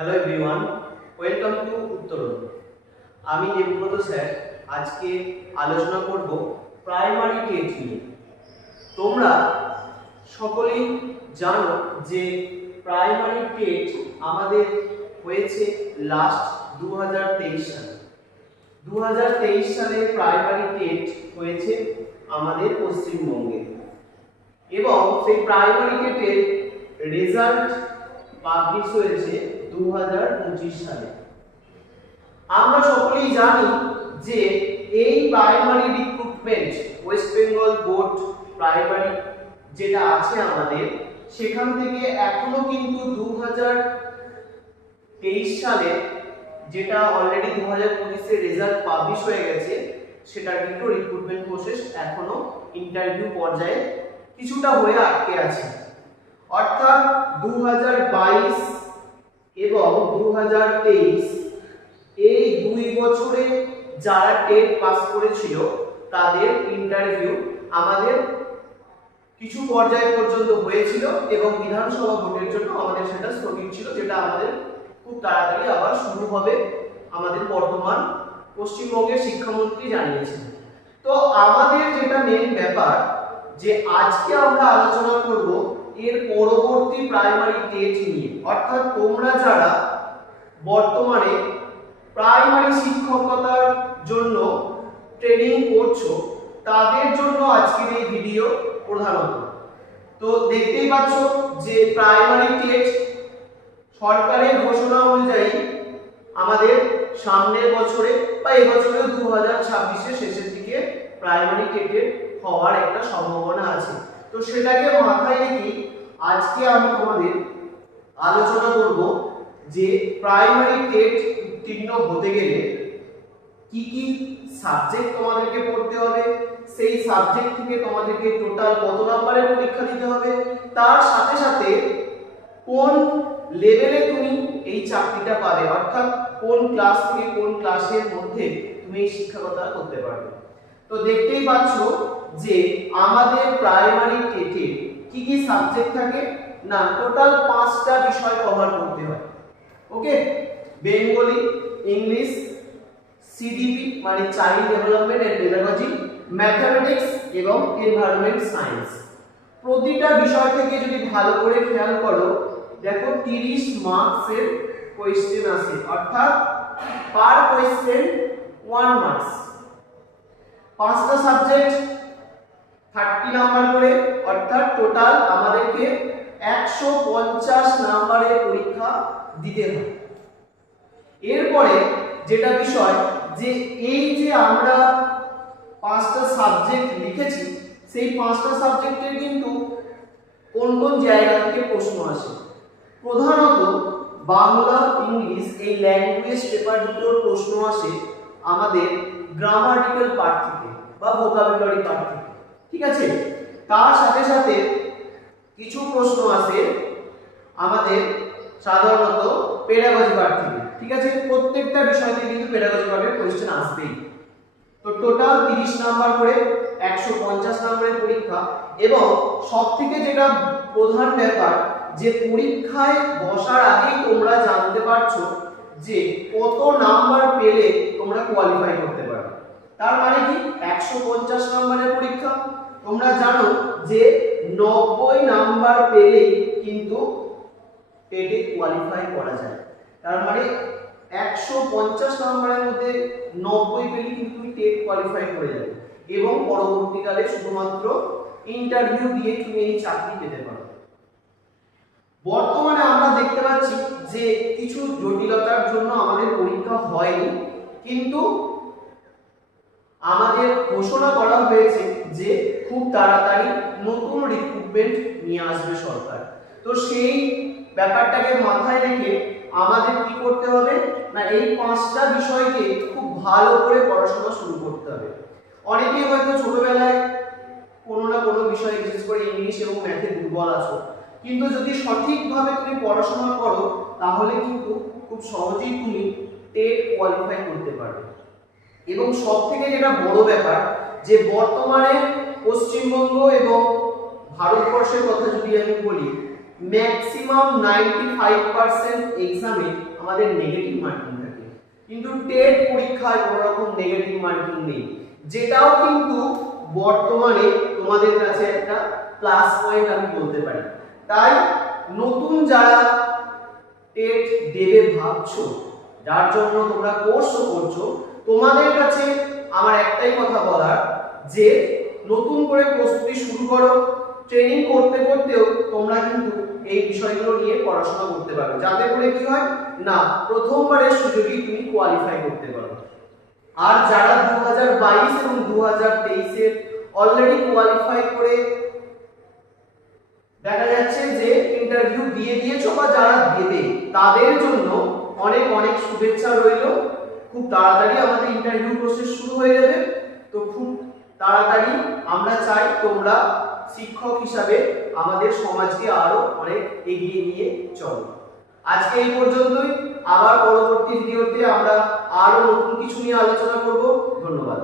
Hello everyone, welcome to উত্তরণ। আমি Debabrata sir আজকে আলোচনা করব প্রাইমারি টেট নিয়ে। তোমরা সকলেই জানো যে প্রাইমারি টেট আমাদের হয়েছে লাস্ট 2023 সালে। 2023 সালে প্রাইমারি টেট হয়েছে আমাদের পশ্চিমবঙ্গে এবং সেই প্রাইমারি টেটের রেজাল্ট পাবলিশ হয়েছে 2025 সালে। আমরা সকলেই জানি যে এই primary recruitment West Bengal board primary যেটা আছে আমাদের, সেখান থেকে এখনো কিন্তু 2023 সালে যেটা অলরেডি 2025 এর রেজাল্ট পাবলিশ হয়ে গেছে, সেটা কিন্তু রিক্রুটমেন্ট প্রসেস এখনো ইন্টারভিউ পর্যায়ে কিছুটা হয়ে আটকে আছে। অর্থাৎ 2022 এবং 2023 এই 2 বছরে যারা টেট পাস করেছিল তাদের ইন্টারভিউ আমাদের কিছু পর্যায় পর্যন্ত হয়েছিল এবং বিধানসভা ভোটের জন্য আমাদের সেটা স্থগিত ছিল, যেটা আমাদের খুব তাড়াতাড়ি আবার শুরু হবে আমাদের বর্তমান পশ্চিমবঙ্গের শিক্ষামন্ত্রী জানিয়েছেন। তো আমাদের যেটা মেন ব্যাপার যে আজকে আমরা আলোচনা করব এর পরবর্তী প্রাইমারি টেট নিয়ে, অর্থাৎ তোমরা যারা বর্তমানে প্রাইমারি শিক্ষকতার জন্য ট্রেনিং করছো তাদের জন্য আজকের এই ভিডিও প্রধানত। তো দেখতেই পাচ্ছ যে প্রাইমারি টেট সরকারের ঘোষণা অনুযায়ী আমাদের সামনের বছরে বা এই বছরে 2026 এর শেষের দিকে প্রাইমারি টেটের হওয়ার একটা সম্ভাবনা আছে। তো সেটাকে মাথায় রেখে আজকে আমি তোমাদের আলোচনা করব যে প্রাইমারি টেট উত্তীর্ণ হতে গেলে কি কি সাবজেক্ট তোমাদেরকে পড়তে হবে, সেই সাবজেক্ট থেকে তোমাদেরকে টোটাল কত নাম্বারের পরীক্ষা দিতে হবে, তার সাথে সাথে কোন লেভেলে তুমি এই চাকরিটা পাবে, অর্থাৎ কোন ক্লাস থেকে কোন ক্লাসের মধ্যে তুমি এই শিক্ষকতা করতে পারবে। তো দেখতেই পাচ্ছ যে আমাদের প্রাইমারি টেটে কি কি সাবজেক্ট থাকে না, টোটাল 5টা বিষয় কভার করতে হয়। ওকে, বেঙ্গলি, ইংলিশ, সিডিপি মানে child development and pedagogy, mathematics এবং এনভায়রনমেন্ট সায়েন্স। প্রতিটা বিষয় থেকে যদি ভালো করে খেয়াল করো, দেখো 30 মার্কসের কোশ্চেন আসে, অর্থাৎ পার কোশ্চেন 1 মার্কস। 5টা সাবজেক্ট 30 নাম্বার করে, অর্থাৎ টোটাল আমাদেরকে 150 নাম্বারের পরীক্ষা দিতে হয়। এরপরে যেটা বিষয় যে এই যে আমরা 5টা সাবজেক্ট লিখেছি, সেই 5টা সাবজেক্টের কিন্তু কোন কোন জায়গা থেকে প্রশ্ন আসে। প্রধানত বাংলা, ইংলিশ এই ল্যাঙ্গুয়েজ পেপার দুটোর প্রশ্ন আসে আমাদের গ্রামাটিক্যাল পার্ট থেকে বা ভোকাবুলারি পার্ট থেকে, ঠিক আছে। তার সাথে সাথে কিছু প্রশ্ন আসে আমাদের সাধারণত পেডাগজি পার্ট থেকে, ঠিক আছে। প্রত্যেকটা বিষয় থেকে কিন্তু পেডাগজি পার্টের কোশ্চেন আসবেই। তো টোটাল 30 নাম্বার করে 150 নাম্বারের পরীক্ষা। এবং সবথেকে যেটা প্রধান ব্যাপার যে পরীক্ষায় বসার আগেই তোমরা জানতে পারছো যে কত নাম্বার পেলে তোমরা কোয়ালিফাই করতে পারবে। তার মানে কি 150 নাম্বারের পরীক্ষা, তোমরা জানো যে 90 নাম্বার পেলেই কিন্তু টেটে কোয়ালিফাই করা যায়। তার মানে 150 নাম্বারের মধ্যে 90 পেলে কিন্তু তুমি টেট কোয়ালিফাই করে যাবে এবং পরবর্তীকালে শুধুমাত্র ইন্টারভিউ দিয়ে তুমি এই চাকরি পেতে পারো। বর্তমানে আমরা দেখতে পাচ্ছি যে কিছু জটিলতার জন্য আমাদের পরীক্ষা হয়নি, কিন্তু আমাদের ঘোষণা করা হয়েছে যে খুব তাড়াতাড়ি নতুন রিক্রুটমেন্ট নিয়ে আসবে সরকার। তো সেই ব্যাপারটাকে মাথায় রেখে আমাদের কি করতে হবে না, এই 5টা বিষয়কে খুব ভালো করে পড়াশোনা শুরু করতে হবে। অনেকেই হয়তো ছোটবেলায় কোনো না কোনো বিষয়ে, বিশেষ করে ইংলিশ এবং ম্যাথে দুর্বল আছো, কিন্তু যদি সঠিকভাবে তুমি পড়াশোনা করো তাহলে কিন্তু খুব সহজেই তুমি টেট কোয়ালিফাই করতে পারবে। এবং সবথেকে যেটা বড় ব্যাপার যে বর্তমানে পশ্চিমবঙ্গ এবং ভারতবর্ষের কথা যদি আমি বলি, ম্যাক্সিমাম 95% এক্সামে আমাদের নেগেটিভ মার্কিং থাকে, কিন্তু টেট পরীক্ষায় কোনো রকম নেগেটিভ মার্কিং নেই, যেটাও কিন্তু বর্তমানে তোমাদের কাছে একটা প্লাস পয়েন্ট আমি বলতে পারি। তাই নতুন যারা টেট দেবে ভাবছো, যার জন্য তোমরা কোর্সও করছো, তোমাদের কাছে আমার একটাই কথা বলার যে নতুন করে প্রস্তুতি শুরু করো। ট্রেনিং করতে করতেও তোমরা কিন্তু এই বিষয়গুলো নিয়ে পড়াশোনা করতে পারো, যাতে করে কি হয় না প্রথমবারের সুযোগেই তুমি কোয়ালিফাই করতে পারো। আর যারা 2022 এবং 2023 এর অলরেডি কোয়ালিফাই করে দেখা যাচ্ছে যে ইন্টারভিউ দিয়ে দিয়েছো বা যারা দেবে, তাদের জন্য অনেক অনেক শুভেচ্ছা রইল। খুব তাড়াতাড়ি আমাদের ইন্টারভিউ প্রসেস শুরু হয়ে যাবে, তো খুব তাড়াতাড়ি আমরা চাই তোমরা শিক্ষক হিসাবে আমাদের সমাজকে আরো অনেক এগিয়ে নিয়ে চলো। আজকে এই পর্যন্তই, আবার পরবর্তী ভিডিওতে আমরা আরো নতুন কিছু নিয়ে আলোচনা করব।